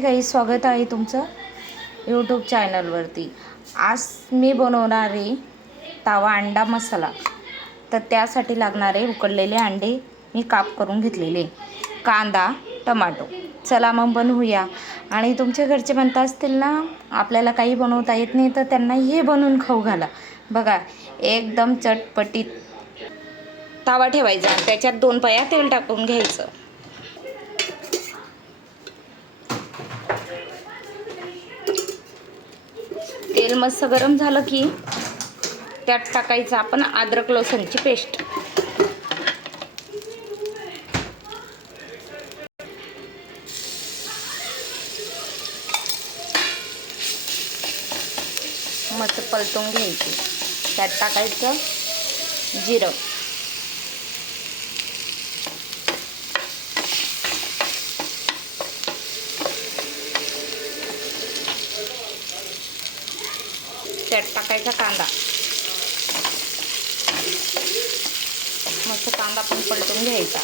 काही स्वागत आहे तुमचं यूट्यूब चॅनलवरती। आज मी बनवणार आहे तवा अंडा मसाला। तर त्यासाठी लागणारे उकडलेले अंडे मी काप करून घेतलेले, कांदा, टमाटो। चला मग बनवूया। आणि तुमच्या घरचे म्हणत असतील ना आपल्याला काही बनवता येत नाही, तर त्यांना हे बनवून खाऊ घाला। बघा एकदम चटपटीत। तवा ठेवायचा, त्याच्यात 2 पळ्या तेल टाकून घ्यायचं। तेल मस्त गरम झालं की त्यात टाकायचं आपण अद्रक लसूणची पेस्ट। मस्त परतून घ्यायची। त्यात टाकायचं जिरं, त्यात टाकायचा कांदा। मस्त कांदा पण परतून घ्यायचा।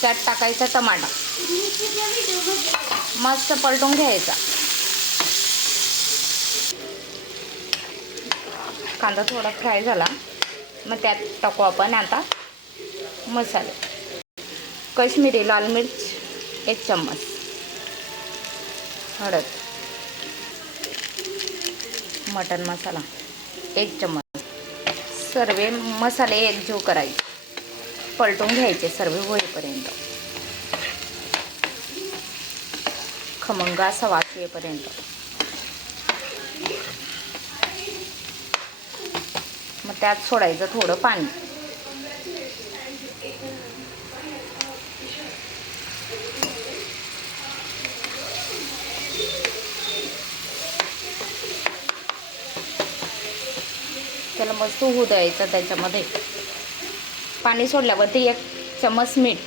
त्यात टाकायचा टमाटा, मस्त परतून घ्यायचा। कांदा थोडा फ्राय झाला मग त्यात टाकू आपण आता मसाले। काश्मीरी लाल मिर्च 1 चम्मच, हळद, मटन मसाला 1 चम्मच। सर्व मसाले एकजीव करायचे, पलटून घ्यायचे सर्व होईपर्यंत, खमंग असा वास येईपर्यंत। मग त्यात सोडायचं थोडं पाणी। त्याला मस्त होऊ द्यायचं। त्याच्यामध्ये पाणी सोडल्यावरती 1 चम्मच मीठ,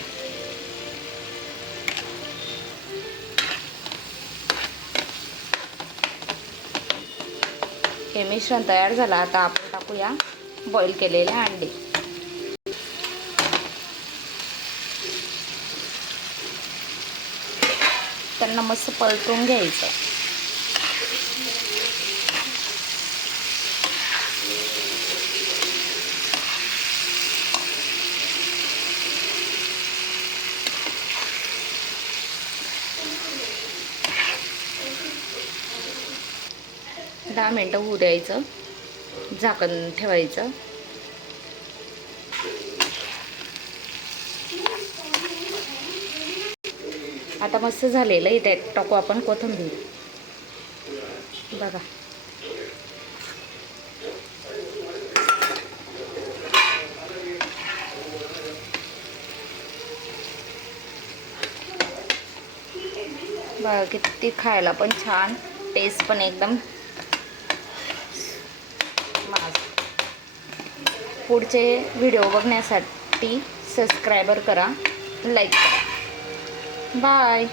हे मिश्रण तयार झालं। आता आपण टाकूया बॉईल केलेले अंडे। त्यांना मस्त परतून घ्यायचं। दहा मिनटं होऊ द्यायचं, झाकण ठेवायचं। आता मस्त झालेलं आहे। त्यात टाकू आपण कोथिंबीर। बघा बघा किती खायला पण छान, टेस्ट पण एकदम मस्त। पुढचे व्हिडिओ बघण्यासाठी सबस्क्राईबर करा, लाईक करा। बाय।